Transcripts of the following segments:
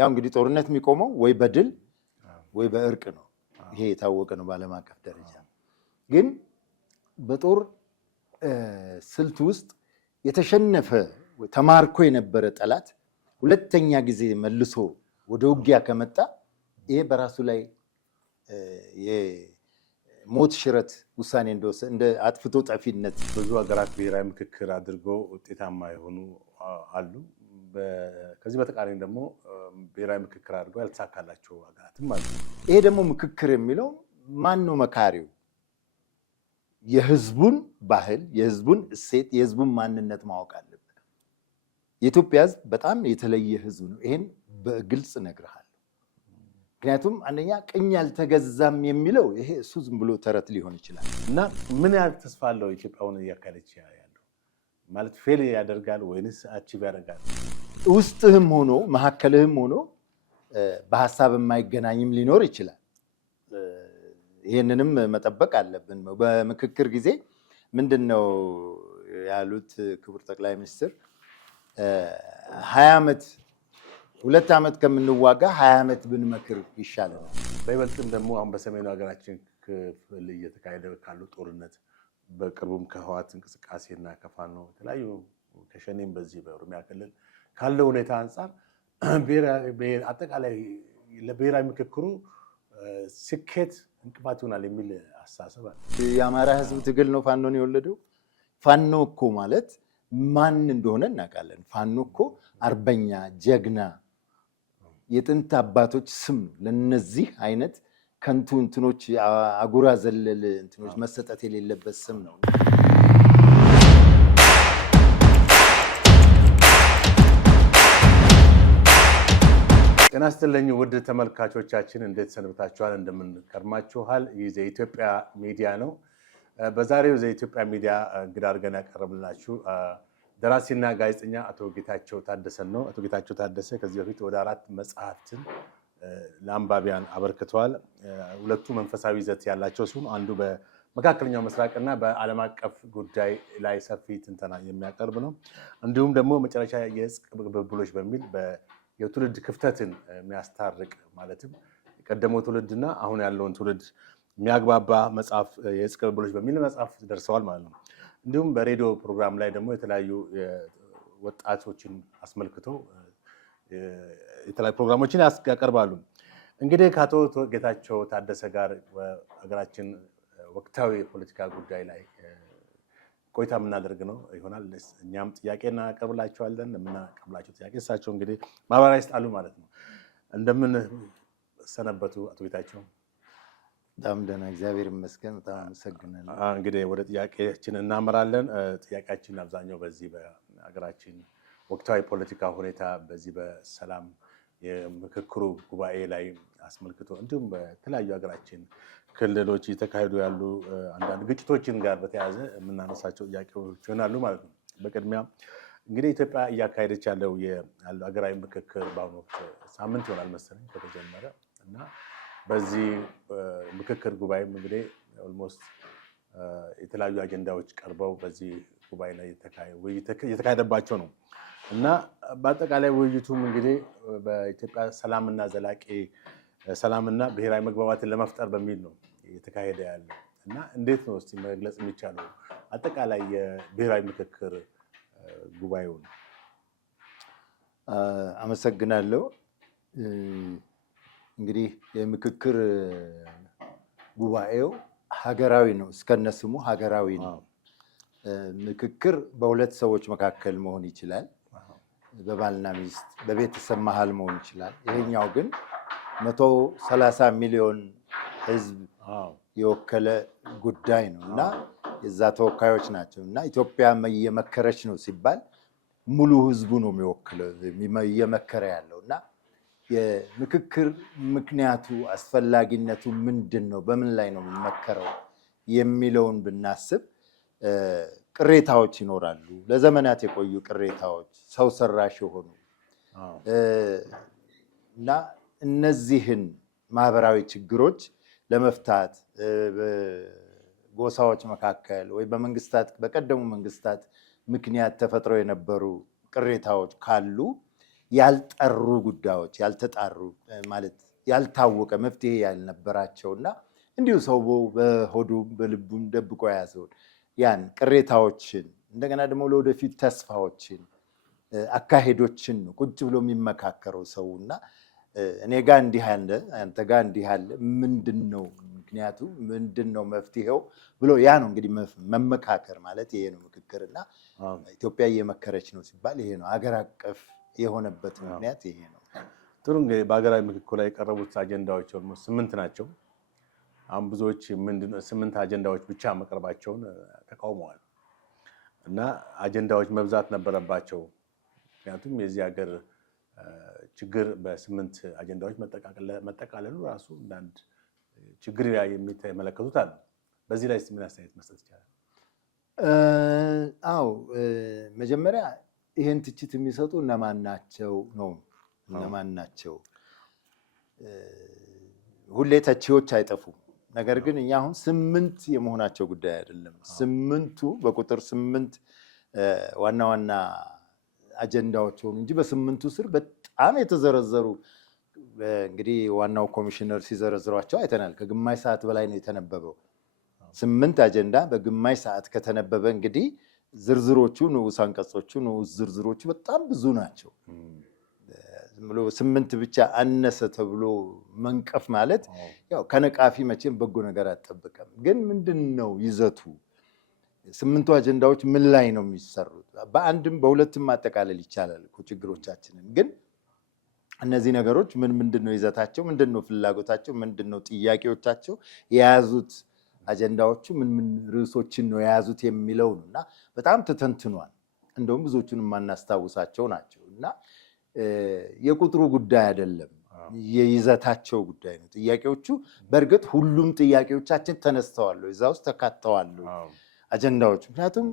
ያው እንግዲህ ጦርነት የሚቆመው ወይ በድል ወይ በእርቅ ነው። ይሄ የታወቀ ነው በዓለም አቀፍ ደረጃ። ግን በጦር ስልት ውስጥ የተሸነፈ ተማርኮ የነበረ ጠላት ሁለተኛ ጊዜ መልሶ ወደ ውጊያ ከመጣ ይሄ በራሱ ላይ የሞት ሽረት ውሳኔ እንደወሰደ እንደ አጥፍቶ ጠፊነት ብዙ ሀገራት ብሔራዊ ምክክር አድርገው ውጤታማ የሆኑ አሉ። ከዚህ በተቃራኒ ደግሞ ብሔራዊ ምክክር አድርገው ያልተሳካላቸው ሀገራትም አሉ። ይሄ ደግሞ ምክክር የሚለው ማን ነው መካሪው? የህዝቡን ባህል፣ የህዝቡን እሴት፣ የህዝቡን ማንነት ማወቅ አለበት። የኢትዮጵያ ህዝብ በጣም የተለየ ህዝብ ነው። ይሄን በግልጽ እነግርሃለሁ። ምክንያቱም አንደኛ ቅኝ ያልተገዛም የሚለው ይሄ እሱ ዝም ብሎ ተረት ሊሆን ይችላል እና ምን ያህል ተስፋ አለው ኢትዮጵያውን እያካሄደች ያለው ማለት ፌል ያደርጋል ወይንስ አቺቭ ያደርጋል? ውስጥህም ሆኖ መሀከልህም ሆኖ በሀሳብ የማይገናኝም ሊኖር ይችላል። ይህንንም መጠበቅ አለብን። በምክክር ጊዜ ምንድን ነው ያሉት ክቡር ጠቅላይ ሚኒስትር 20 ዓመት 2 ዓመት ከምንዋጋ 20 ዓመት ብንመክር ይሻላል። በይበልጥም ደግሞ አሁን በሰሜኑ ሀገራችን ክፍል እየተካሄደ ካለው ጦርነት በቅርቡም ከህወሓት እንቅስቃሴና ከፋኖ የተለያዩ ከሸኔም በዚህ በኦሮሚያ ክልል ካለው ሁኔታ አንጻር አጠቃላይ ለብሔራዊ ምክክሩ ስኬት እንቅፋት ይሆናል የሚል አስተሳሰብ አለ። የአማራ ህዝብ ትግል ነው ፋኖን የወለደው። ፋኖ እኮ ማለት ማን እንደሆነ እናውቃለን። ፋኖ እኮ አርበኛ፣ ጀግና የጥንት አባቶች ስም ነው። ለነዚህ አይነት ከንቱ እንትኖች አጉራ ዘለል እንትኖች መሰጠት የሌለበት ስም ነው። ጤና ይስጥልኝ ውድ ተመልካቾቻችን፣ እንዴት ሰንብታችኋል? እንደምን ከርማችኋል? ይህ ዘኢትዮጵያ ሚዲያ ነው። በዛሬው ዘኢትዮጵያ ሚዲያ እንግዳ አድርገን ያቀረብላችሁ ደራሲና ጋዜጠኛ አቶ ጌታቸው ታደሰን ነው። አቶ ጌታቸው ታደሰ ከዚህ በፊት ወደ 4 መጽሐፍትን ለአንባቢያን አበርክተዋል። ሁለቱ መንፈሳዊ ይዘት ያላቸው ሲሆን አንዱ በመካከለኛው ምስራቅና በዓለም አቀፍ ጉዳይ ላይ ሰፊ ትንተና የሚያቀርብ ነው። እንዲሁም ደግሞ መጨረሻ የዕፅ ቅብብሎች በሚል የትውልድ ክፍተትን የሚያስታርቅ ማለትም የቀደመው ትውልድና አሁን ያለውን ትውልድ የሚያግባባ መጽሐፍ የዕፅ ቅብብሎች በሚል መጽሐፍ ደርሰዋል ማለት ነው። እንዲሁም በሬዲዮ ፕሮግራም ላይ ደግሞ የተለያዩ ወጣቶችን አስመልክተው የተለያዩ ፕሮግራሞችን ያቀርባሉ። እንግዲህ ከአቶ ጌታቸው ታደሰ ጋር በሀገራችን ወቅታዊ የፖለቲካ ጉዳይ ላይ ቆይታ የምናደርግ ነው ይሆናል። እኛም ጥያቄ እናቀርብላቸዋለን። የምናቀርብላቸው ጥያቄ እሳቸው እንግዲህ ማብራሪያ ይስጣሉ ማለት ነው። እንደምን ሰነበቱ አቶ ጌታቸው? በጣም ደህና እግዚአብሔር ይመስገን። በጣም አመሰግናለሁ። እንግዲህ ወደ ጥያቄያችን እናመራለን። ጥያቄያችን አብዛኛው በዚህ በሀገራችን ወቅታዊ ፖለቲካ ሁኔታ በዚህ በሰላም የምክክሩ ጉባኤ ላይ አስመልክቶ እንዲሁም በተለያዩ ሀገራችን ክልሎች እየተካሄዱ ያሉ አንዳንድ ግጭቶችን ጋር በተያያዘ የምናነሳቸው ጥያቄዎች ይሆናሉ ማለት ነው። በቅድሚያ እንግዲህ ኢትዮጵያ እያካሄደች ያለው ሀገራዊ ምክክር በአሁኑ ወቅት ሳምንት ይሆናል መሰለኝ ከተጀመረ እና በዚህ ምክክር ጉባኤም እንግዲህ ኦልሞስት የተለያዩ አጀንዳዎች ቀርበው በዚህ ጉባኤ ላይ እየተካሄደባቸው ነው እና በአጠቃላይ ውይይቱም እንግዲህ በኢትዮጵያ ሰላምና ዘላቂ ሰላምና ብሔራዊ መግባባትን ለመፍጠር በሚል ነው የተካሄደ ያለው እና እንዴት ነው እስቲ መግለጽ የሚቻለው አጠቃላይ የብሔራዊ ምክክር ጉባኤውን? አመሰግናለሁ። እንግዲህ የምክክር ጉባኤው ሀገራዊ ነው፣ እስከነስሙ ሀገራዊ ነው። ምክክር በሁለት ሰዎች መካከል መሆን ይችላል፣ በባልና ሚስት በቤተሰብ መሀል መሆን ይችላል። ይሄኛው ግን 130 ሚሊዮን ህዝብ የወከለ ጉዳይ ነው እና የዛ ተወካዮች ናቸው እና ኢትዮጵያ እየመከረች ነው ሲባል ሙሉ ህዝቡ ነው የሚወክለው እየመከረ ያለው እና የምክክር ምክንያቱ አስፈላጊነቱ ምንድን ነው፣ በምን ላይ ነው የሚመከረው የሚለውን ብናስብ ቅሬታዎች ይኖራሉ። ለዘመናት የቆዩ ቅሬታዎች፣ ሰው ሰራሽ የሆኑ እና እነዚህን ማህበራዊ ችግሮች ለመፍታት በጎሳዎች መካከል ወይ በመንግስታት በቀደሙ መንግስታት ምክንያት ተፈጥረው የነበሩ ቅሬታዎች ካሉ ያልጠሩ ጉዳዮች ያልተጣሩ ማለት ያልታወቀ መፍትሄ ያልነበራቸውና እንዲሁ ሰው በሆዱ በልቡም ደብቆ የያዘውን ያን ቅሬታዎችን እንደገና ደግሞ ለወደፊት ተስፋዎችን አካሄዶችን ነው ቁጭ ብሎ የሚመካከረው ሰውና እኔ ጋር እንዲህ አለ አንተ ጋር እንዲህ አለ ምንድነው ምክንያቱ ምንድነው መፍትሄው ብሎ ያ ነው እንግዲህ መመካከር ማለት ይሄ ነው ምክክርና ኢትዮጵያ እየመከረች ነው ሲባል ይሄ ነው አገር አቀፍ የሆነበት ምክንያት ይሄ ነው። ጥሩ እንግዲህ በአገራዊ ምክክር ላይ የቀረቡት አጀንዳዎች ኦልሞስት 8 ናቸው። አሁን ብዙዎች ምንድነው 8 አጀንዳዎች ብቻ መቅረባቸውን ተቃውመዋል እና አጀንዳዎች መብዛት ነበረባቸው። ምክንያቱም የዚህ ሀገር ችግር በ8 አጀንዳዎች መጠቃለሉ ራሱ አንድ ችግር የሚመለከቱት አሉ። በዚህ ላይ ምን አስተያየት መስጠት ይቻላል? አዎ መጀመሪያ ይሄን ትችት የሚሰጡ እነማን ናቸው ነው እነማን ናቸው? ሁሌ ተቺዎች አይጠፉም። ነገር ግን እኛ አሁን 8 የመሆናቸው ጉዳይ አይደለም። 8ቱ በቁጥር 8 ዋና ዋና አጀንዳዎች ሆኑ እንጂ በ8ቱ ስር በጣም የተዘረዘሩ እንግዲህ ዋናው ኮሚሽነር ሲዘረዝሯቸው አይተናል። ከግማሽ ሰዓት በላይ ነው የተነበበው። 8 አጀንዳ በግማሽ ሰዓት ከተነበበ እንግዲህ ዝርዝሮቹ ንዑስ አንቀጾቹ ንዑስ ዝርዝሮቹ በጣም ብዙ ናቸው። ዝም ብሎ 8 ብቻ አነሰ ተብሎ መንቀፍ ማለት ያው ከነቃፊ መቼም በጎ ነገር አትጠብቅም። ግን ምንድነው ይዘቱ? 8ቱ አጀንዳዎች ምን ላይ ነው የሚሰሩት? በአንድም በሁለትም ማጠቃለል ይቻላል እኮ ችግሮቻችንን። ግን እነዚህ ነገሮች ምንድነው ይዘታቸው? ምንድነው ፍላጎታቸው? ምንድነው ጥያቄዎቻቸው? የያዙት አጀንዳዎቹ ምን ርዕሶችን ነው የያዙት የሚለው ነውና በጣም ተተንትኗል። እንደውም ብዙዎቹን የማናስታውሳቸው ናቸው እና የቁጥሩ ጉዳይ አይደለም የይዘታቸው ጉዳይ ነው። ጥያቄዎቹ በእርግጥ ሁሉም ጥያቄዎቻችን ተነስተዋል፣ እዛ ውስጥ ተካተዋል አጀንዳዎች። ምክንያቱም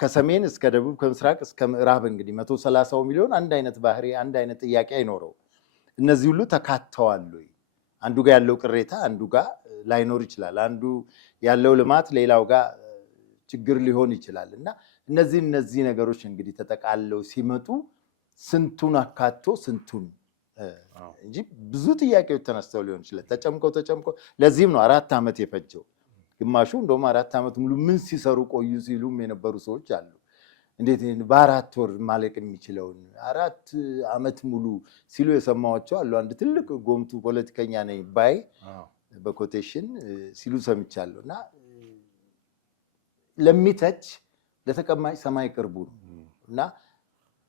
ከሰሜን እስከ ደቡብ ከምስራቅ እስከ ምዕራብ እንግዲህ 130 ሚሊዮን አንድ አይነት ባህሪ አንድ አይነት ጥያቄ አይኖረው። እነዚህ ሁሉ ተካተዋል። አንዱ ጋር ያለው ቅሬታ አንዱ ጋር ላይኖር ይችላል። አንዱ ያለው ልማት ሌላው ጋር ችግር ሊሆን ይችላል እና እነዚህ ነገሮች እንግዲህ ተጠቃለው ሲመጡ ስንቱን አካቶ ስንቱን እንጂ ብዙ ጥያቄዎች ተነስተው ሊሆን ይችላል። ተጨምቀው ለዚህም ነው 4 ዓመት የፈጀው። ግማሹ እንደውም 4 ዓመት ሙሉ ምን ሲሰሩ ቆዩ ሲሉም የነበሩ ሰዎች አሉ። እንዴት በ4 ወር ማለቅ የሚችለውን 4 ዓመት ሙሉ ሲሉ የሰማኋቸው አሉ። አንድ ትልቅ ጎምቱ ፖለቲከኛ ነኝ ባይ በኮቴሽን ሲሉ ሰምቻለሁ። እና ለሚተች ለተቀማጭ ሰማይ ቅርቡ ነው እና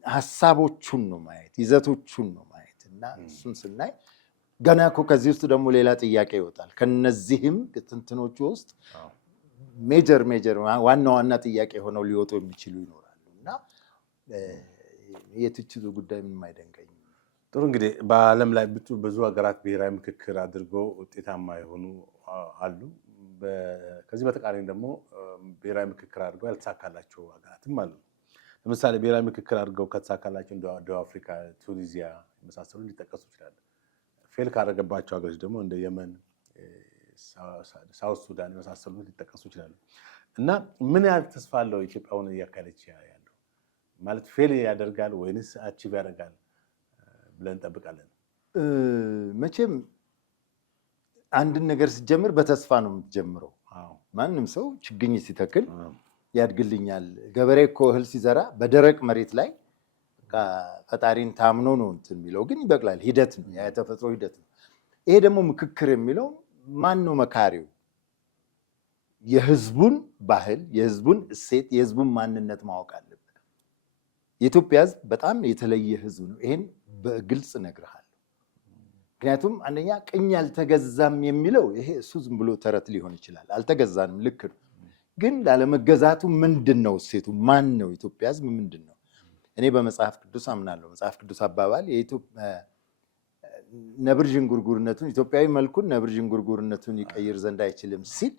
ሐሳቦቹን ነው ማየት ይዘቶቹን ነው ማየት እና እሱን ስናይ ገና እኮ ከዚህ ውስጥ ደግሞ ሌላ ጥያቄ ይወጣል። ከነዚህም ትንትኖቹ ውስጥ ሜጀር ዋና ጥያቄ ሆነው ሊወጡ የሚችሉ ይኖራሉ እና የትችቱ ጉዳይ ምንም አይደንቀኝም። ጥሩ እንግዲህ በዓለም ላይ ብዙ ሀገራት ብሔራዊ ምክክር አድርገው ውጤታማ የሆኑ አሉ። ከዚህ በተቃራኒ ደግሞ ብሔራዊ ምክክር አድርገው ያልተሳካላቸው ሀገራትም አሉ። ለምሳሌ ብሔራዊ ምክክር አድርገው ከተሳካላቸው እንደ ደቡብ አፍሪካ፣ ቱኒዚያ የመሳሰሉ ሊጠቀሱ ይችላሉ። ፌል ካደረገባቸው ሀገሮች ደግሞ እንደ የመን፣ ሳውት ሱዳን የመሳሰሉ ሊጠቀሱ ይችላሉ። እና ምን ያህል ተስፋ አለው ኢትዮጵያውን እያካሄደች ያለው ማለት ፌል ያደርጋል ወይንስ አቺቭ ያደርጋል ብለን እንጠብቃለን? መቼም አንድን ነገር ሲጀምር በተስፋ ነው የምትጀምረው። ማንም ሰው ችግኝ ሲተክል ያድግልኛል። ገበሬ እኮ እህል ሲዘራ በደረቅ መሬት ላይ ፈጣሪን ታምኖ ነው እንትን የሚለው፣ ግን ይበቅላል። ሂደት ነው፣ የተፈጥሮ ሂደት ነው። ይሄ ደግሞ ምክክር የሚለው ማን ነው መካሪው? የህዝቡን ባህል፣ የህዝቡን እሴት፣ የህዝቡን ማንነት ማወቅ አለበት። የኢትዮጵያ ህዝብ በጣም የተለየ ህዝብ ነው። ይሄን በግልጽ እነግርሃለሁ። ምክንያቱም አንደኛ ቅኝ አልተገዛም የሚለው ይሄ እሱ ዝም ብሎ ተረት ሊሆን ይችላል። አልተገዛንም፣ ልክ ነው። ግን ላለመገዛቱ ምንድን ነው እሴቱ? ማን ነው የኢትዮጵያ ህዝብ? ምንድን ነው? እኔ በመጽሐፍ ቅዱስ አምናለሁ። መጽሐፍ ቅዱስ አባባል ነብር ዥንጉርጉርነቱን ኢትዮጵያዊ መልኩን ነብር ዥንጉርጉርነቱን ይቀይር ዘንድ አይችልም ሲል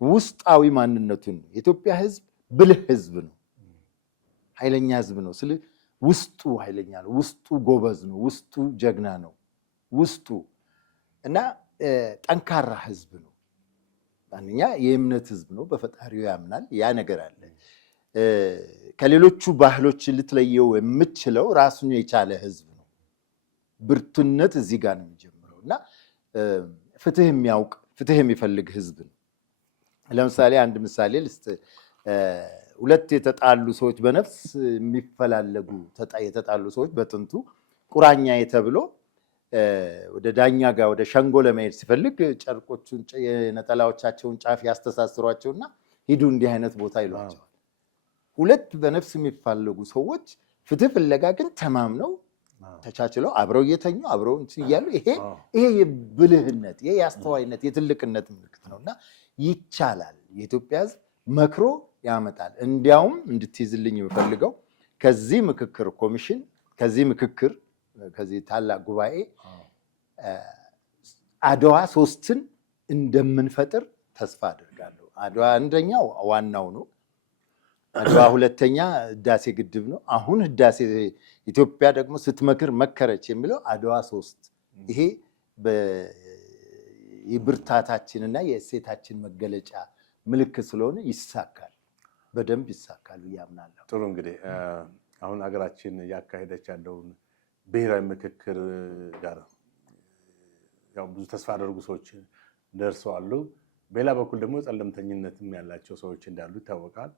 ውስጣዊ ማንነቱን የኢትዮጵያ ህዝብ ብልህ ህዝብ ነው፣ ኃይለኛ ህዝብ ነው። ስለ ውስጡ ኃይለኛ ነው፣ ውስጡ ጎበዝ ነው፣ ውስጡ ጀግና ነው፣ ውስጡ እና ጠንካራ ህዝብ ነው። አንደኛ የእምነት ህዝብ ነው፣ በፈጣሪው ያምናል። ያ ነገር አለ። ከሌሎቹ ባህሎች ልትለየው የምትችለው ራሱን የቻለ ህዝብ ነው። ብርቱነት እዚህ ጋር ነው የሚጀምረው እና ፍትህ የሚያውቅ ፍትህ የሚፈልግ ህዝብ ነው። ለምሳሌ አንድ ምሳሌ ልስጥ። ሁለት የተጣሉ ሰዎች በነፍስ የሚፈላለጉ የተጣሉ ሰዎች በጥንቱ ቁራኛዬ ተብሎ ወደ ዳኛ ጋር ወደ ሸንጎ ለመሄድ ሲፈልግ ጨርቆቹን የነጠላዎቻቸውን ጫፍ ያስተሳስሯቸውና ሂዱ እንዲህ አይነት ቦታ ይሏቸዋል። ሁለት በነፍስ የሚፋለጉ ሰዎች ፍትህ ፍለጋ ግን ተማምነው ተቻችለው አብረው እየተኙ አብረው እያሉ ይሄ የብልህነት ይሄ የአስተዋይነት የትልቅነት ምልክት ነውና ይቻላል። የኢትዮጵያ ህዝብ መክሮ ያመጣል። እንዲያውም እንድትይዝልኝ የምፈልገው ከዚህ ምክክር ኮሚሽን ከዚህ ታላቅ ጉባኤ አድዋ 3ን እንደምንፈጥር ተስፋ አድርጋለሁ። አድዋ አንደኛው ዋናው ነው። አድዋ ሁለተኛ ህዳሴ ግድብ ነው። አሁን ህዳሴ ኢትዮጵያ ደግሞ ስትመክር መከረች የሚለው አድዋ 3 ይሄ የብርታታችንና የእሴታችን መገለጫ ምልክት ስለሆነ ይሳካል፣ በደንብ ይሳካል ያምናለሁ። ጥሩ እንግዲህ አሁን ሀገራችን ያካሄደች ያለውን ብሔራዊ ምክክር ጋር ያው ብዙ ተስፋ ያደርጉ ሰዎች ደርሰዋል። በሌላ በኩል ደግሞ ጸለምተኝነትም ያላቸው ሰዎች እንዳሉ ይታወቃል።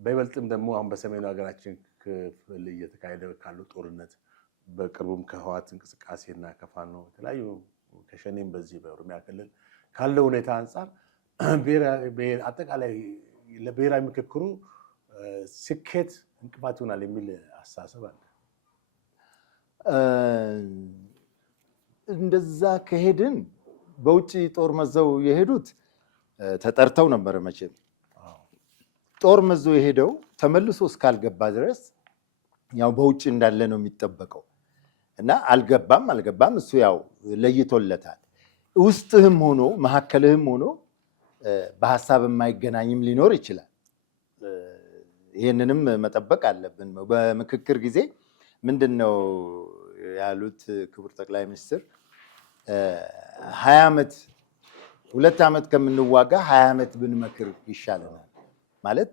በይበልጥም ደግሞ አሁን በሰሜኑ ሀገራችን ክፍል እየተካሄደ ካለው ጦርነት በቅርቡም ከህወሓት እንቅስቃሴና ከፋኖ የተለያዩ ከሸኔም በዚህ በኦሮሚያ ክልል ካለው ሁኔታ አንጻር አጠቃላይ ለብሔራዊ ምክክሩ ስኬት እንቅፋት ይሆናል የሚል አስተሳሰብ አለ። እንደዛ ከሄድን በውጭ ጦር መዘው የሄዱት ተጠርተው ነበረ። መቼም ጦር መዞ የሄደው ተመልሶ እስካልገባ ድረስ ያው በውጭ እንዳለ ነው የሚጠበቀው እና አልገባም እሱ ያው ለይቶለታል። ውስጥህም ሆኖ መሀከልህም ሆኖ በሀሳብ የማይገናኝም ሊኖር ይችላል። ይህንንም መጠበቅ አለብን። በምክክር ጊዜ ምንድነው ያሉት ክቡር ጠቅላይ ሚኒስትር 2 ዓመት ከምንዋጋ 20 ዓመት ብንመክር ይሻለናል ማለት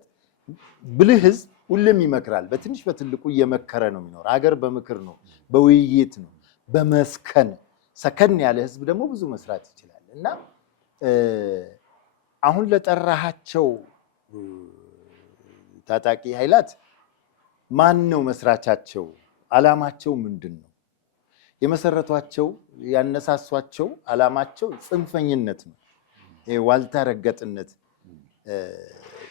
ብልህ ህዝብ ሁሉም ይመክራል። በትንሽ በትልቁ እየመከረ ነው የሚኖር። ሀገር በምክር ነው፣ በውይይት ነው፣ በመስከን ሰከን ያለ ህዝብ ደግሞ ብዙ መስራት ይችላል እና አሁን ለጠራሃቸው ታጣቂ ኃይላት ማን ነው መስራቻቸው? ዓላማቸው ምንድን ነው? የመሰረቷቸው ያነሳሷቸው ዓላማቸው ጽንፈኝነት ነው። ዋልታ ረገጥነት፣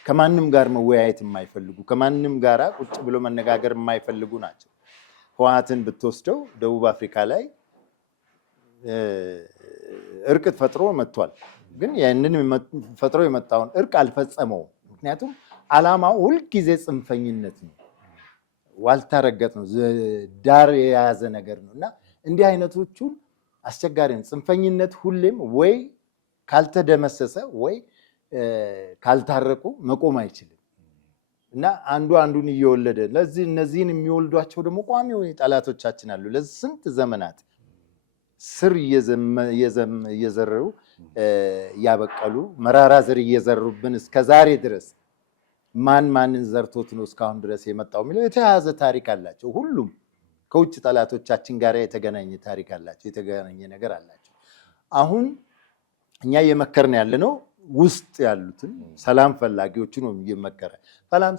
ከማንም ጋር መወያየት የማይፈልጉ ከማንም ጋር ቁጭ ብሎ መነጋገር የማይፈልጉ ናቸው። ህወሓትን ብትወስደው ደቡብ አፍሪካ ላይ እርቅ ፈጥሮ መጥቷል። ግን ያንን ፈጥሮ የመጣውን እርቅ አልፈጸመውም። ምክንያቱም ዓላማው ሁልጊዜ ጽንፈኝነት ነው፣ ዋልታ ረገጥ ነው፣ ዳር የያዘ ነገር ነው እና እንዲህ አይነቶቹን አስቸጋሪ ነው። ጽንፈኝነት ሁሌም ወይ ካልተደመሰሰ ወይ ካልታረቁ መቆም አይችልም እና አንዱ አንዱን እየወለደ ለዚህ እነዚህን የሚወልዷቸው ደግሞ ቋሚ ጠላቶቻችን አሉ። ለስንት ዘመናት ስር እየዘረሩ እያበቀሉ መራራ ዘር እየዘሩብን እስከዛሬ ድረስ ማንን ዘርቶት ነው እስካሁን ድረስ የመጣው የሚለው የተያያዘ ታሪክ አላቸው። ሁሉም ከውጭ ጠላቶቻችን ጋር የተገናኘ ታሪክ አላቸው፣ የተገናኘ ነገር አላቸው። አሁን እኛ እየመከርን ያለነው ውስጥ ያሉትን ሰላም ፈላጊዎቹ ነው እየመከረ። ሰላም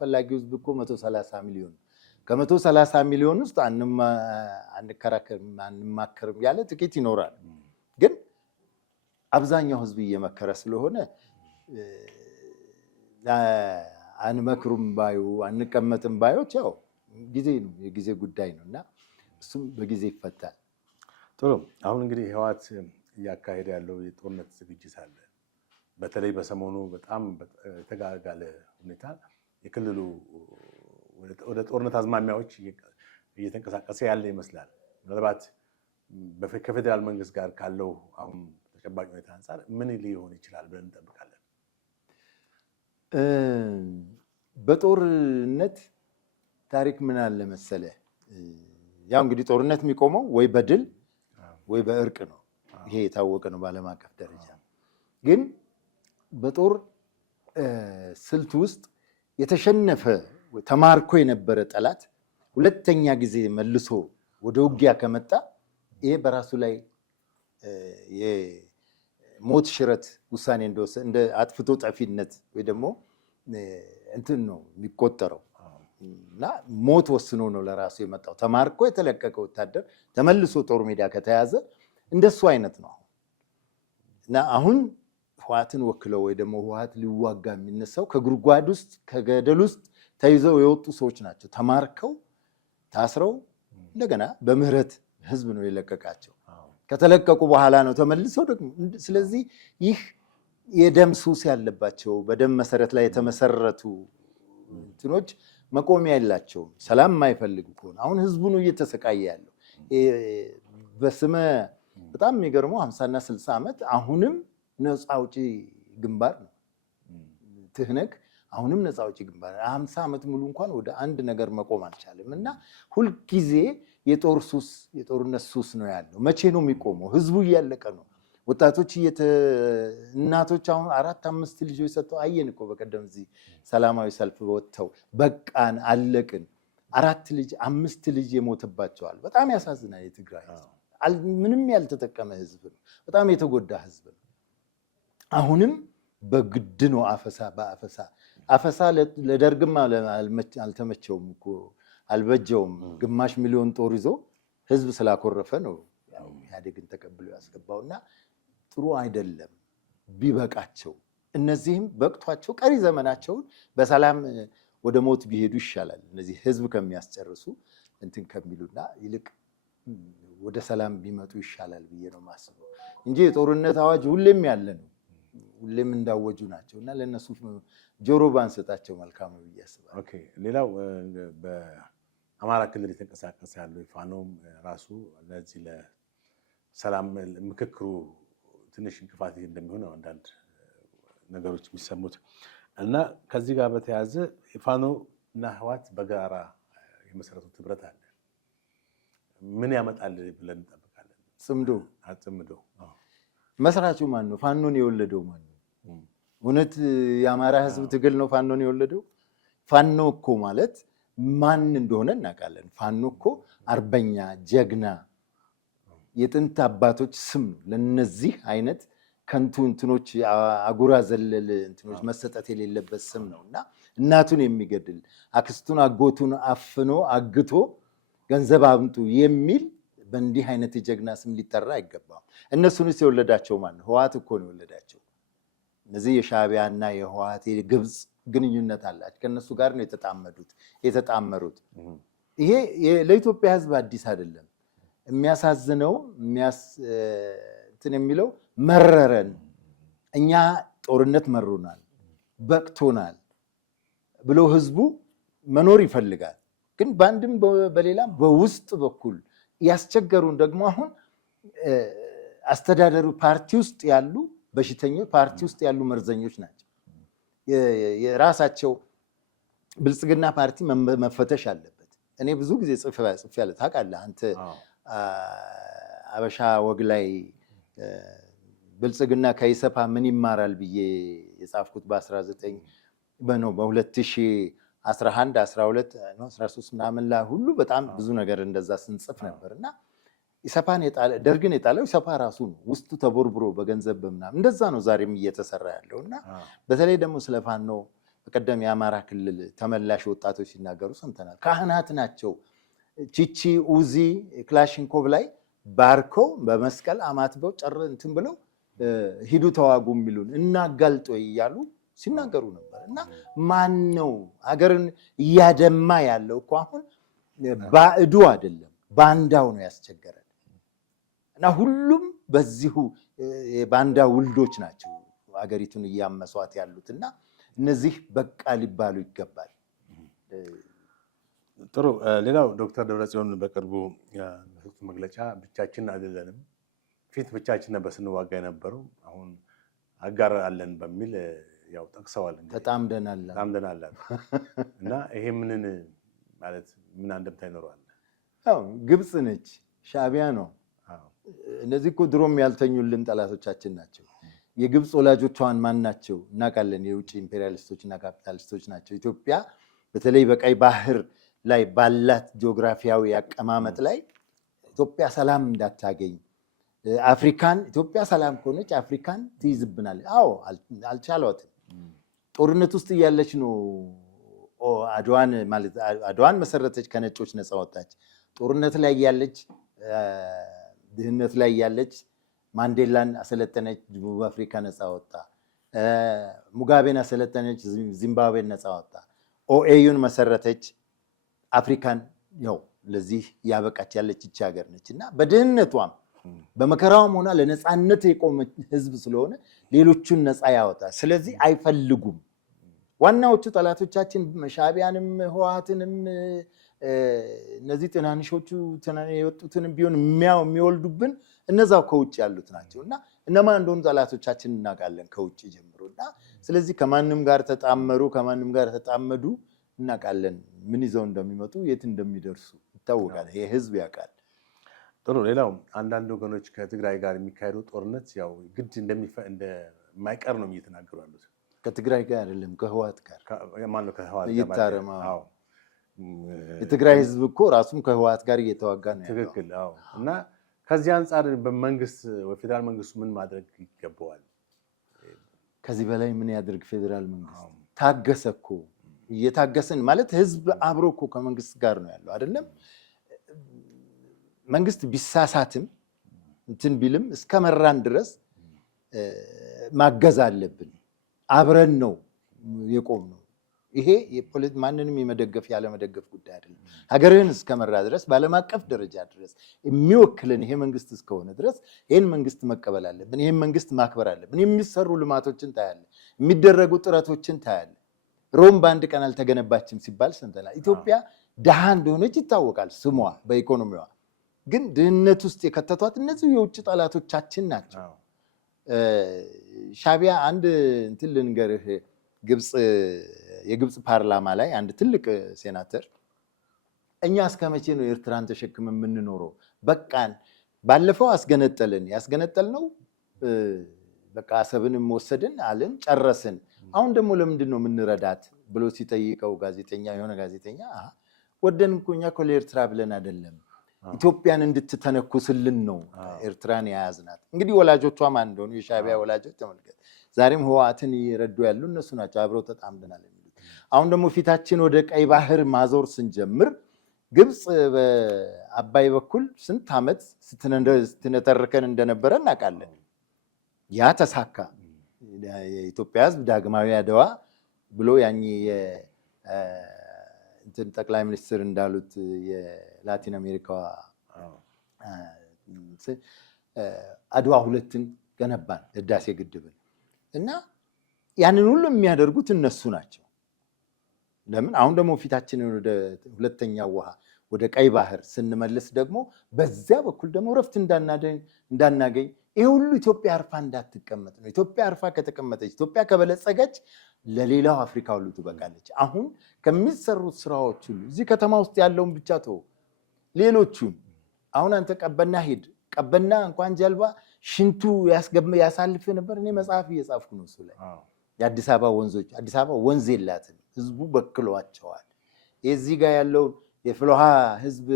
ፈላጊ ህዝብ እኮ 130 ሚሊዮን ነው። ከ130 ሚሊዮን ውስጥ አንከራከርም አንማከርም ያለ ጥቂት ይኖራል። ግን አብዛኛው ህዝብ እየመከረ ስለሆነ አንመክሩም ባዩ አንቀመጥም ባዮች ያው ጊዜ ነው፣ የጊዜ ጉዳይ ነው እና እሱም በጊዜ ይፈታል። ጥሩ። አሁን እንግዲህ ህወሓት እያካሄደ ያለው የጦርነት ዝግጅት አለ። በተለይ በሰሞኑ በጣም የተጋጋለ ሁኔታ የክልሉ ወደ ጦርነት አዝማሚያዎች እየተንቀሳቀሰ ያለ ይመስላል። ምናልባት ከፌዴራል መንግስት ጋር ካለው አሁን ተጨባጭ ሁኔታ አንጻር ምን ሊሆን ይችላል ብለን እንጠብቃለን? በጦርነት ታሪክ ምን አለ መሰለ፣ ያው እንግዲህ ጦርነት የሚቆመው ወይ በድል ወይ በእርቅ ነው። ይሄ የታወቀ ነው በዓለም አቀፍ ደረጃ። ግን በጦር ስልት ውስጥ የተሸነፈ ተማርኮ የነበረ ጠላት ሁለተኛ ጊዜ መልሶ ወደ ውጊያ ከመጣ ይሄ በራሱ ላይ የሞት ሽረት ውሳኔ እንደወሰነ እንደ አጥፍቶ ጠፊነት ወይ ደግሞ እንትን ነው የሚቆጠረው እና ሞት ወስኖ ነው ለራሱ የመጣው። ተማርኮ የተለቀቀ ወታደር ተመልሶ ጦር ሜዳ ከተያዘ እንደሱ አይነት ነው እና አሁን ህወሓትን ወክለው ወይ ደግሞ ህወሓት ሊዋጋ የሚነሳው ከጉድጓድ ውስጥ ከገደል ውስጥ ተይዘው የወጡ ሰዎች ናቸው። ተማርከው ታስረው እንደገና በምህረት ህዝብ ነው የለቀቃቸው። ከተለቀቁ በኋላ ነው ተመልሰው ደግሞ። ስለዚህ ይህ የደም ሱስ ያለባቸው በደም መሰረት ላይ የተመሰረቱ እንትኖች መቆሚያ የላቸውም። ሰላም የማይፈልግ ከሆነ አሁን ህዝቡ ነው እየተሰቃየ ያለው በስመ በጣም የሚገርመው 50 እና 60 ዓመት አሁንም ነፃ አውጪ ግንባር ነው ትህነግ አሁንም ነፃ አውጪ ግንባር 50 ዓመት ሙሉ እንኳን ወደ አንድ ነገር መቆም አልቻለም እና ሁልጊዜ የጦር ሱስ የጦርነት ሱስ ነው ያለው። መቼ ነው የሚቆመው? ህዝቡ እያለቀ ነው። ወጣቶች እናቶች አሁን 4-5 ልጆች ሰጥተው አየን እኮ በቀደም እዚህ ሰላማዊ ሰልፍ ወጥተው በቃን አለቅን 4 ልጅ 5 ልጅ የሞተባቸዋል። በጣም ያሳዝናል። የትግራይ ምንም ያልተጠቀመ ህዝብ ነው። በጣም የተጎዳ ህዝብ ነው። አሁንም በግድ ነው አፈሳ ለደርግም አልተመቸውም እኮ አልበጀውም። ግማሽ ሚሊዮን ጦር ይዞ ህዝብ ስላኮረፈ ነው ያው ኢህአዴግን ተቀብሎ ያስገባውና ጥሩ አይደለም። ቢበቃቸው እነዚህም በቅቷቸው ቀሪ ዘመናቸውን በሰላም ወደ ሞት ቢሄዱ ይሻላል። እነዚህ ህዝብ ከሚያስጨርሱ እንትን ከሚሉና ይልቅ ወደ ሰላም ቢመጡ ይሻላል ብዬ ነው ማስበው እንጂ የጦርነት አዋጅ ሁሌም ያለ ነው። ሁሌም እንዳወጁ ናቸው እና ለነሱ ጆሮ ባንሰጣቸው መልካም ነው ብዬ አስባለሁ። ኦኬ። ሌላው በአማራ ክልል የተንቀሳቀሰ ያለው ፋኖም ራሱ ለዚህ ለሰላም ምክክሩ ትንሽ እንቅፋት እንደሚሆን አንዳንድ ነገሮች የሚሰሙት እና ከዚህ ጋር በተያያዘ ፋኖ እና ህወሓት በጋራ የመሰረቱት ህብረት አለ። ምን ያመጣል ብለን እንጠብቃለን? ጽምዶ መስራቹ ማን ነው? ፋኖን የወለደው ማን ነው? እውነት የአማራ ህዝብ ትግል ነው ፋኖን የወለደው? ፋኖ እኮ ማለት ማን እንደሆነ እናውቃለን። ፋኖ እኮ አርበኛ፣ ጀግና የጥንት አባቶች ስም ነው። ለነዚህ አይነት ከንቱ እንትኖች አጉራ ዘለል እንትኖች መሰጠት የሌለበት ስም ነው እና እናቱን የሚገድል አክስቱን አጎቱን አፍኖ አግቶ ገንዘብ አምጡ የሚል በእንዲህ አይነት የጀግና ስም ሊጠራ አይገባም። እነሱንስ የወለዳቸው ማን ነው? ህወሓት እኮ ነው የወለዳቸው። እነዚህ የሻዕቢያና የህወሓት የግብፅ ግንኙነት አላቸው። ከነሱ ጋር ነው የተጣመሩት። ይሄ ለኢትዮጵያ ህዝብ አዲስ አይደለም። የሚያሳዝነው እንትን የሚለው መረረን፣ እኛ ጦርነት መሩናል፣ በቅቶናል ብሎ ህዝቡ መኖር ይፈልጋል። ግን በአንድም በሌላም በውስጥ በኩል ያስቸገሩን ደግሞ አሁን አስተዳደሩ ፓርቲ ውስጥ ያሉ በሽተኞች፣ ፓርቲ ውስጥ ያሉ መርዘኞች ናቸው። የራሳቸው ብልጽግና ፓርቲ መፈተሽ አለበት። እኔ ብዙ ጊዜ ጽፌያለሁ። ታውቃለህ አንተ አበሻ ወግ ላይ ብልጽግና ከኢሰፓ ምን ይማራል ብዬ የጻፍኩት በ2011 12 13 ምናምን ላይ ሁሉ በጣም ብዙ ነገር እንደዛ ስንጽፍ ነበር እና ኢሰፓን ደርግን የጣለው ኢሰፓ ራሱ ነው። ውስጡ ተቦርብሮ በገንዘብ በምናምን እንደዛ ነው ዛሬም እየተሰራ ያለው እና በተለይ ደግሞ ስለ ፋኖ በቀደም የአማራ ክልል ተመላሽ ወጣቶች ሲናገሩ ሰምተናል። ካህናት ናቸው ቺቺ ኡዚ ክላሽንኮቭ ላይ ባርከው በመስቀል አማትበው እንትን ብለው ሂዱ ተዋጉ የሚሉን እናጋልጦ እያሉ ሲናገሩ ነበር እና ማን ነው ሀገርን እያደማ ያለው? እኮ አሁን ባዕዱ አይደለም ባንዳው ነው ያስቸገረን እና ሁሉም በዚሁ የባንዳ ውልዶች ናቸው ሀገሪቱን እያመሷት ያሉት እና እነዚህ በቃ ሊባሉ ይገባል። ጥሩ። ሌላው ዶክተር ደብረጽዮን በቅርቡ የሰጡት መግለጫ ብቻችን አይደለንም፣ ፊት ብቻችን ነበር ስንዋጋ የነበረው፣ አሁን አጋር አለን በሚል ያው ጠቅሰዋል። ተጣምደናል እና ይሄ ምን ማለት ምን አንደምታ ይኖረዋል? አዎ ግብጽ ነች፣ ሻዕቢያ ነው። እነዚህ እኮ ድሮም ያልተኙልን ጠላቶቻችን ናቸው። የግብጽ ወላጆቿን ማን ናቸው እናውቃለን። የውጭ ኢምፔሪያሊስቶች እና ካፒታሊስቶች ናቸው። ኢትዮጵያ በተለይ በቀይ ባህር ላይ ባላት ጂኦግራፊያዊ አቀማመጥ ላይ ኢትዮጵያ ሰላም እንዳታገኝ አፍሪካን ኢትዮጵያ ሰላም ከሆነች አፍሪካን ትይዝብናል። አዎ አልቻሏትም። ጦርነት ውስጥ እያለች ነው አድዋን መሰረተች፣ ከነጮች ነፃ ወጣች። ጦርነት ላይ ያለች ድህነት ላይ ያለች ማንዴላን አሰለጠነች፣ ደቡብ አፍሪካ ነፃ ወጣ። ሙጋቤን አሰለጠነች፣ ዚምባብዌን ነፃ ወጣ። ኦኤዩን መሰረተች፣ አፍሪካን ያው ለዚህ ያበቃች ያለች ይህች ሀገር ነች እና በድህነቷም በመከራውም ሆና ለነፃነት የቆመ ህዝብ ስለሆነ ሌሎቹን ነፃ ያወጣል። ስለዚህ አይፈልጉም። ዋናዎቹ ጠላቶቻችን ሻዕቢያንም ህወሓትንም እነዚህ ትናንሾቹ የወጡትንም ቢሆን የሚወልዱብን እነዛው ከውጭ ያሉት ናቸው እና እነማን እንደሆኑ ጠላቶቻችን እናውቃለን ከውጭ ጀምሮ እና ስለዚህ ከማንም ጋር ተጣመሩ ከማንም ጋር ተጣመዱ እናውቃለን። ምን ይዘው እንደሚመጡ የት እንደሚደርሱ ይታወቃል። ይሄ ህዝብ ያውቃል። ጥሩ። ሌላው አንዳንድ ወገኖች ከትግራይ ጋር የሚካሄደው ጦርነት ያው ግድ እንደማይቀር ነው እየተናገሩ ያሉት። ከትግራይ ጋር አይደለም ከህወሓት ጋር ማነው ከህወሓት ጋር ይታረማ። የትግራይ ህዝብ እኮ ራሱም ከህወሓት ጋር እየተዋጋ ነው ያለው። ትክክል። አዎ። እና ከዚህ አንጻር በመንግስት ፌደራል መንግስቱ ምን ማድረግ ይገባዋል? ከዚህ በላይ ምን ያድርግ ፌደራል መንግስት? ታገሰ እኮ እየታገሰን ማለት ህዝብ አብሮ እኮ ከመንግስት ጋር ነው ያለው አይደለም። መንግስት ቢሳሳትም እንትን ቢልም እስከ መራን ድረስ ማገዝ አለብን። አብረን ነው የቆምነው። ይሄ ማንንም የመደገፍ ያለመደገፍ ጉዳይ አይደለም። ሀገርህን እስከመራ ድረስ በዓለም አቀፍ ደረጃ ድረስ የሚወክልን ይሄ መንግስት እስከሆነ ድረስ ይህን መንግስት መቀበል አለብን። ይህን መንግስት ማክበር አለብን። የሚሰሩ ልማቶችን ታያለ፣ የሚደረጉ ጥረቶችን ታያለ። ሮም በአንድ ቀን አልተገነባችም ሲባል ሰምተናል። ኢትዮጵያ ድሃ እንደሆነች ይታወቃል ስሟ በኢኮኖሚዋ። ግን ድህነት ውስጥ የከተቷት እነዚህ የውጭ ጠላቶቻችን ናቸው። ሻዕቢያ አንድ እንትን ልንገርህ፣ የግብፅ ፓርላማ ላይ አንድ ትልቅ ሴናተር እኛ እስከ መቼ ነው ኤርትራን ተሸክም የምንኖረው? በቃን፣ ባለፈው አስገነጠልን፣ ያስገነጠልነው በቃ አሰብንም ወሰድን አልን፣ ጨረስን። አሁን ደግሞ ለምንድን ነው የምንረዳት ብሎ ሲጠይቀው የሆነ ጋዜጠኛ ወደን እኮ እኛ እኮ ለኤርትራ ብለን አይደለም ኢትዮጵያን እንድትተነኩስልን ነው ኤርትራን የያዝናት። እንግዲህ ወላጆቿ ማን እንደሆኑ የሻዕቢያ ወላጆች ተመልከት። ዛሬም ህወሓትን እየረዱ ያሉ እነሱ ናቸው። አብረው ተጣምደናል የሚሉት። አሁን ደግሞ ፊታችን ወደ ቀይ ባህር ማዞር ስንጀምር ግብፅ በአባይ በኩል ስንት ዓመት ስትነተርከን እንደነበረ እናውቃለን። ያ ተሳካ። የኢትዮጵያ ህዝብ ዳግማዊ አድዋ ብሎ ያኔ ጠቅላይ ሚኒስትር እንዳሉት የላቲን አሜሪካ አድዋ 2ን ገነባን፣ ህዳሴ ግድብን እና ያንን ሁሉ የሚያደርጉት እነሱ ናቸው። ለምን አሁን ደግሞ ፊታችንን ወደ ሁለተኛው ውሃ ወደ ቀይ ባህር ስንመልስ ደግሞ በዚያ በኩል ደግሞ ረፍት እንዳናገኝ ይሄ ሁሉ ኢትዮጵያ አርፋ እንዳትቀመጥ ነው። ኢትዮጵያ አርፋ ከተቀመጠች፣ ኢትዮጵያ ከበለጸገች ለሌላው አፍሪካ ሁሉ ትበቃለች። አሁን ከሚሰሩት ስራዎች ሁሉ እዚህ ከተማ ውስጥ ያለውን ብቻ ተው፣ ሌሎቹን አሁን አንተ ቀበና ሂድ። ቀበና እንኳን ጀልባ ሽንቱ ያሳልፍ ነበር። እኔ መጽሐፍ እየጻፍኩ ነው እሱ ላይ። የአዲስ አበባ ወንዞች፣ አዲስ አበባ ወንዝ የላትም፣ ህዝቡ በክሏቸዋል። የዚህ ጋር ያለውን የፍልውሃ ህዝብ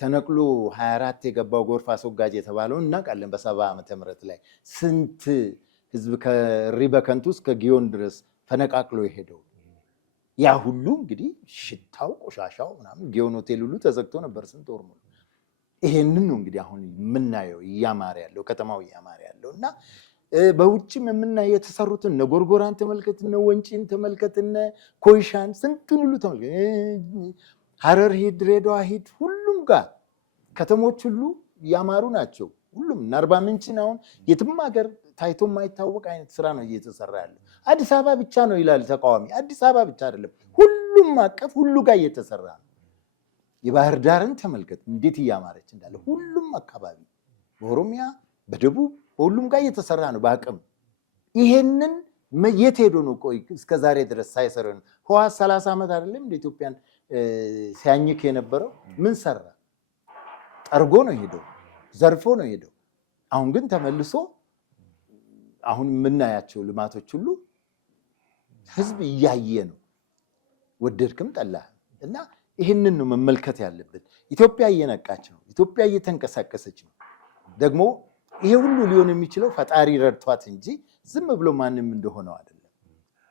ተነቅሎ 24 የገባው ጎርፍ አስወጋጅ የተባለውን እናውቃለን። በ70 ዓመተ ምህረት ላይ ስንት ህዝብ ከሪበከንቱ እስከ ጊዮን ድረስ ፈነቃቅሎ የሄደው ያ ሁሉ እንግዲህ ሽታው ቆሻሻው ምናምን ጊዮን ሆቴል ሁሉ ተዘግቶ ነበር ስንት ወር ሙሉ። ይሄንን ነው እንግዲህ አሁን የምናየው እያማረ ያለው ከተማው እያማረ ያለው እና በውጭም የምናየው የተሰሩትን እነ ጎርጎራን ተመልከት፣ እነ ወንጪን ተመልከት፣ እነ ኮይሻን ስንቱን ሁሉ ተመልከት። ሐረር ሂድ፣ ድሬዳዋ ሂድ፣ ሁሉም ጋር ከተሞች ሁሉ እያማሩ ናቸው። ሁሉም እና አርባ ምንጭን አሁን የትም ሀገር ታይቶ የማይታወቅ አይነት ስራ ነው እየተሰራ ያለው። አዲስ አበባ ብቻ ነው ይላል ተቃዋሚ። አዲስ አበባ ብቻ አይደለም፣ ሁሉም አቀፍ ሁሉ ጋር እየተሰራ ነው። የባህር ዳርን ተመልከት እንዴት እያማረች እንዳለ። ሁሉም አካባቢ በኦሮሚያ በደቡብ በሁሉም ጋር እየተሰራ ነው በአቅም። ይሄንን የት ሄዶ ነው ቆይ እስከዛሬ ድረስ ሳይሰራ ነው? ህወሓት 30 ዓመት አይደለም እንደ ኢትዮጵያን ሲያኝክ የነበረው? ምን ሰራ? ጠርጎ ነው ሄደው፣ ዘርፎ ነው ሄደው። አሁን ግን ተመልሶ አሁን የምናያቸው ልማቶች ሁሉ ህዝብ እያየ ነው፣ ወደድክም ጠላህ። እና ይህንን ነው መመልከት ያለብን። ኢትዮጵያ እየነቃች ነው። ኢትዮጵያ እየተንቀሳቀሰች ነው። ደግሞ ይሄ ሁሉ ሊሆን የሚችለው ፈጣሪ ረድቷት እንጂ ዝም ብሎ ማንም እንደሆነው አይደለም።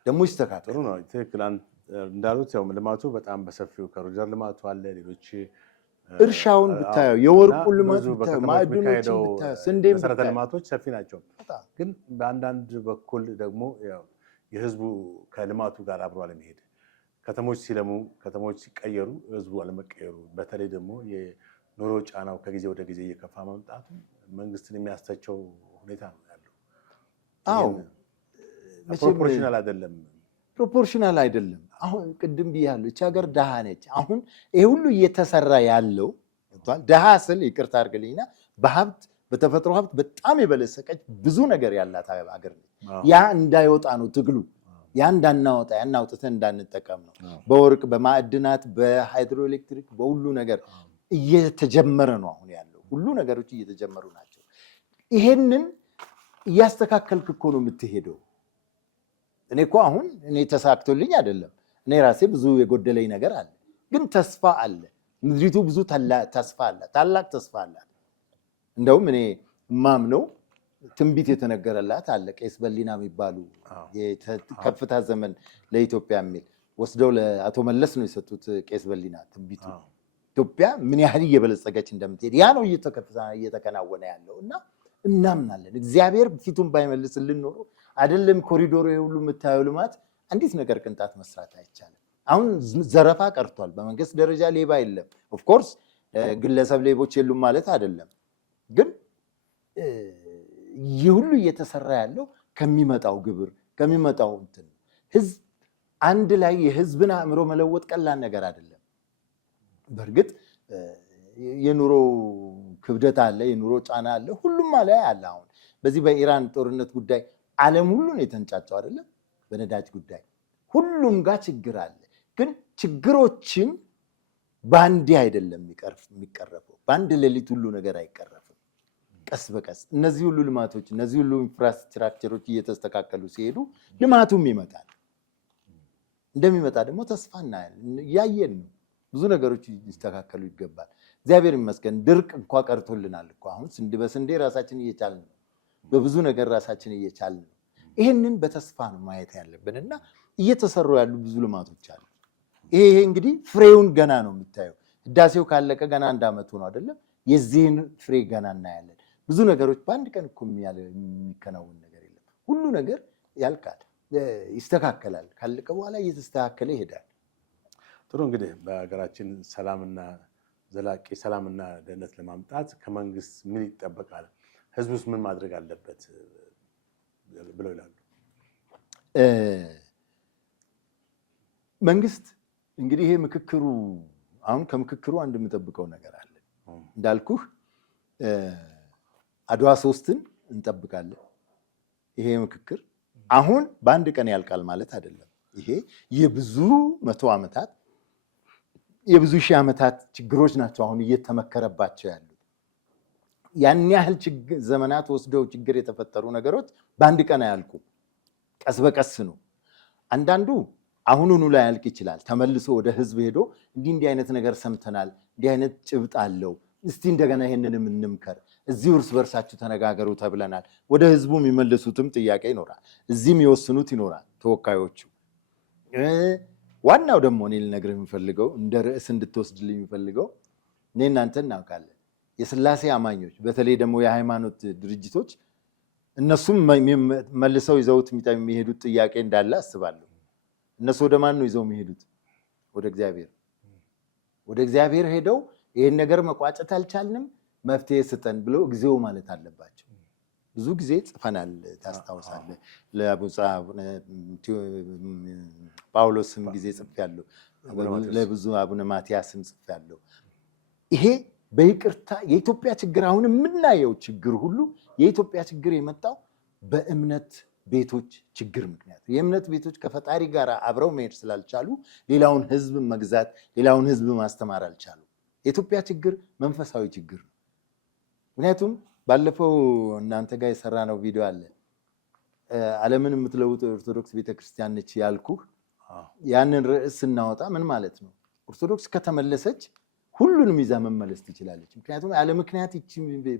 ደግሞ ይስተካከል ነው። ትክክል እንዳሉት ያው ልማቱ በጣም በሰፊው ኮሪደር ልማቱ አለ። ሌሎች እርሻውን ብታየው፣ የወርቁን ልማት ብታየው፣ ማዕድኖችን ብታየው፣ ስንዴም መሰረተ ልማቶች ሰፊ ናቸው። ግን በአንዳንድ በኩል ደግሞ የህዝቡ ከልማቱ ጋር አብሮ አለመሄድ፣ ከተሞች ሲለሙ፣ ከተሞች ሲቀየሩ ህዝቡ አለመቀየሩ፣ በተለይ ደግሞ የኑሮ ጫናው ከጊዜ ወደ ጊዜ እየከፋ መምጣቱ መንግስትን የሚያስተቸው ሁኔታ ነው ያለው። አዎ ፕሮፖርሽናል አይደለም። ፕሮፖርሽናል አይደለም። አሁን ቅድም ብያለሁ፣ እቺ ሀገር ድሃ ነች። አሁን ይሄ ሁሉ እየተሰራ ያለው ድሃ ስል ይቅርታ አድርግልኝና በሀብት በተፈጥሮ ሀብት በጣም የበለጸቀች ብዙ ነገር ያላት ሀገር ነች። ያ እንዳይወጣ ነው ትግሉ። ያ እንዳናወጣ ያን አውጥተን እንዳንጠቀም ነው። በወርቅ በማዕድናት በሃይድሮኤሌክትሪክ በሁሉ ነገር እየተጀመረ ነው አሁን ያለው። ሁሉ ነገሮች እየተጀመሩ ናቸው። ይሄንን እያስተካከልክ እኮ ነው የምትሄደው። እኔ እኮ አሁን እኔ ተሳክቶልኝ አይደለም። እኔ ራሴ ብዙ የጎደለኝ ነገር አለ፣ ግን ተስፋ አለ። ምድሪቱ ብዙ ተስፋ አላት፣ ታላቅ ተስፋ አላት። እንደውም እኔ ማምነው ትንቢት የተነገረላት አለ። ቄስ በሊና የሚባሉ ከፍታ ዘመን ለኢትዮጵያ የሚል ወስደው ለአቶ መለስ ነው የሰጡት። ቄስ በሊና ትንቢቱ ኢትዮጵያ ምን ያህል እየበለጸገች እንደምትሄድ ያ ነው እየተከናወነ ያለው እና እናምናለን። እግዚአብሔር ፊቱን ባይመልስልን ኖሮ አይደለም ኮሪዶሩ ሁሉ የምታየው ልማት አንዲት ነገር ቅንጣት መስራት አይቻልም። አሁን ዘረፋ ቀርቷል። በመንግስት ደረጃ ሌባ የለም። ኦፍኮርስ ግለሰብ ሌቦች የሉም ማለት አይደለም። ግን ይህ ሁሉ እየተሰራ ያለው ከሚመጣው ግብር ከሚመጣው እንትን ህዝብ አንድ ላይ የህዝብን አእምሮ መለወጥ ቀላል ነገር አይደለም። በእርግጥ የኑሮ ክብደት አለ፣ የኑሮ ጫና አለ፣ ሁሉም ላይ አለ። አሁን በዚህ በኢራን ጦርነት ጉዳይ ዓለም ሁሉ ነው የተንጫጫው አይደለም? በነዳጅ ጉዳይ ሁሉም ጋር ችግር አለ። ግን ችግሮችን በአንዴ አይደለም የሚቀረፈው። በአንድ ሌሊት ሁሉ ነገር አይቀረፍም። ቀስ በቀስ እነዚህ ሁሉ ልማቶች እነዚህ ሁሉ ኢንፍራስትራክቸሮች እየተስተካከሉ ሲሄዱ ልማቱም ይመጣል። እንደሚመጣ ደግሞ ተስፋ እናያለን፣ እያየን ነው። ብዙ ነገሮች ሊስተካከሉ ይገባል። እግዚአብሔር ይመስገን ድርቅ እንኳ ቀርቶልናል እኮ አሁን በስንዴ ራሳችን እየቻልን ነው። በብዙ ነገር ራሳችን እየቻልን ነው። ይህንን በተስፋ ነው ማየት ያለብን እና እየተሰሩ ያሉ ብዙ ልማቶች አሉ። ይሄ እንግዲህ ፍሬውን ገና ነው የምታየው። ህዳሴው ካለቀ ገና 1 ዓመቱ ነው አይደለም? የዚህን ፍሬ ገና እናያለን። ብዙ ነገሮች በአንድ ቀን እኮ የሚከናወን ነገር የለም። ሁሉ ነገር ያልቃል፣ ይስተካከላል። ካለቀ በኋላ እየተስተካከለ ይሄዳል። ጥሩ እንግዲህ በሀገራችን ሰላምና ዘላቂ ሰላምና ደህንነት ለማምጣት ከመንግስት ምን ይጠበቃል? ህዝቡስ ምን ማድረግ አለበት ብለው ይላሉ? መንግስት እንግዲህ ይሄ ምክክሩ አሁን ከምክክሩ አንድ የምጠብቀው ነገር አለ። እንዳልኩህ አድዋ 3ን እንጠብቃለን። ይሄ ምክክር አሁን በአንድ ቀን ያልቃል ማለት አይደለም። ይሄ የብዙ 100 ዓመታት የብዙ ሺህ ዓመታት ችግሮች ናቸው አሁን እየተመከረባቸው ያሉት። ያን ያህል ዘመናት ወስደው ችግር የተፈጠሩ ነገሮች በአንድ ቀን አያልቁም። ቀስ በቀስ ነው። አንዳንዱ አሁኑኑ ላይ ያልቅ ይችላል። ተመልሶ ወደ ህዝብ ሄዶ እንዲህ አይነት ነገር ሰምተናል፣ እንዲህ አይነት ጭብጥ አለው፣ እስቲ እንደገና ይሄንንም እንምከር፣ እዚሁ እርስ በርሳችሁ ተነጋገሩ ተብለናል። ወደ ህዝቡ የሚመልሱትም ጥያቄ ይኖራል። እዚህም የሚወስኑት ይኖራል ተወካዮቹ። ዋናው ደግሞ እኔ ልነግርህ የሚፈልገው እንደ ርዕስ እንድትወስድልኝ የሚፈልገው እኔ እናንተ እናውቃለን የስላሴ አማኞች በተለይ ደግሞ የሃይማኖት ድርጅቶች እነሱም መልሰው ይዘውት የሚሄዱት ጥያቄ እንዳለ አስባለሁ። እነሱ ወደ ማን ነው ይዘው የሚሄዱት? ወደ እግዚአብሔር። ወደ እግዚአብሔር ሄደው ይሄን ነገር መቋጨት አልቻልንም መፍትሄ ስጠን ብለው እግዚኦ ማለት አለባቸው። ብዙ ጊዜ ጽፈናል፣ ታስታውሳለህ። ለአቡነ ጳውሎስም ጊዜ ጽፌያለሁ፣ ለብዙ አቡነ ማትያስም ጽፌያለሁ። ይሄ በይቅርታ የኢትዮጵያ ችግር አሁን የምናየው ችግር ሁሉ የኢትዮጵያ ችግር የመጣው በእምነት ቤቶች ችግር ምክንያት። የእምነት ቤቶች ከፈጣሪ ጋር አብረው መሄድ ስላልቻሉ ሌላውን ህዝብ መግዛት፣ ሌላውን ህዝብ ማስተማር አልቻሉ። የኢትዮጵያ ችግር መንፈሳዊ ችግር ነው። ምክንያቱም ባለፈው እናንተ ጋር የሰራነው ቪዲዮ አለ። ዓለምን የምትለውጥ ኦርቶዶክስ ቤተክርስቲያን ነች ያልኩህ። ያንን ርዕስ ስናወጣ ምን ማለት ነው? ኦርቶዶክስ ከተመለሰች ሁሉንም ይዛ መመለስ ትችላለች። ምክንያቱም ያለ ምክንያት ይቺ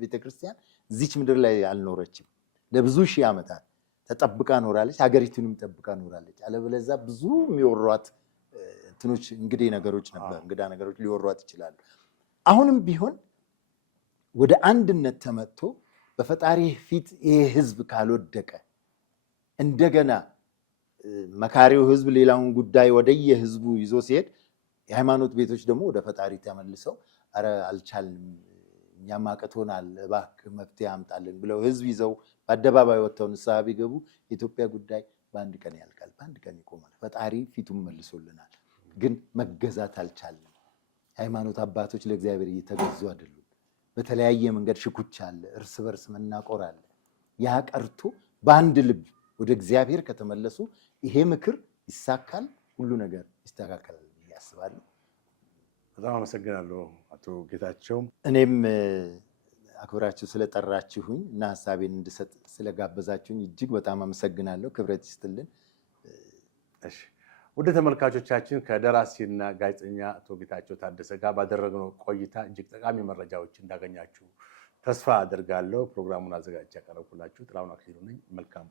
ቤተክርስቲያን እዚች ምድር ላይ አልኖረችም። ለብዙ ሺህ ዓመታት ተጠብቃ ኖራለች። ሀገሪቱንም ጠብቃ ኖራለች። አለበለዚያ ብዙ የሚወሯት እንትኖች እንግዲህ ነገሮች ነበር፣ እንግዳ ነገሮች ሊወሯት ይችላሉ። አሁንም ቢሆን ወደ አንድነት ተመጥቶ በፈጣሪ ፊት ይሄ ህዝብ ካልወደቀ እንደገና መካሪው ህዝብ ሌላውን ጉዳይ ወደየ ህዝቡ ይዞ ሲሄድ የሃይማኖት ቤቶች ደግሞ ወደ ፈጣሪ ተመልሰው አረ አልቻልንም፣ እኛም አቅቶናል፣ እባክህ መፍትሄ አምጣልን ብለው ህዝብ ይዘው በአደባባይ ወጥተው ንስሐ ቢገቡ የኢትዮጵያ ጉዳይ በአንድ ቀን ያልቃል፣ በአንድ ቀን ይቆማል። ፈጣሪ ፊቱን መልሶልናል። ግን መገዛት አልቻልንም። ሃይማኖት አባቶች ለእግዚአብሔር እየተገዙ አይደሉም። በተለያየ መንገድ ሽኩቻ አለ፣ እርስ በርስ መናቆር አለ። ያ ቀርቶ በአንድ ልብ ወደ እግዚአብሔር ከተመለሱ ይሄ ምክር ይሳካል፣ ሁሉ ነገር ይስተካከላል ብዬ አስባለሁ። በጣም አመሰግናለሁ አቶ ጌታቸው። እኔም አክብራችሁ ስለጠራችሁኝ እና ሀሳቤን እንድሰጥ ስለጋበዛችሁኝ እጅግ በጣም አመሰግናለሁ። ክብረት ይስጥልን። እሺ ወደ ተመልካቾቻችን ከደራሲና ጋዜጠኛ አቶ ጌታቸው ታደሰ ጋር ባደረግነው ቆይታ እጅግ ጠቃሚ መረጃዎች እንዳገኛችሁ ተስፋ አድርጋለሁ። ፕሮግራሙን አዘጋጅቼ ያቀረብኩላችሁ ጥላሁን አክሊሉ ነኝ። መልካም